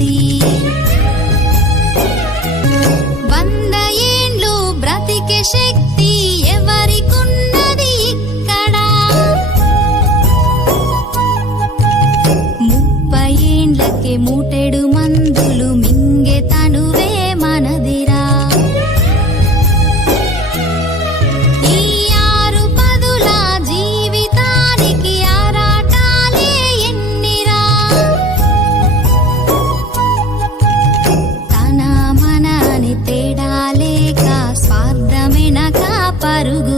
గణపతి వంద ఏండ్లు బ్రతికే శక్తి ఎవరికున్నది ఇక్కడ? ముప్పై ఏండ్లకే మూటెడు పరుగు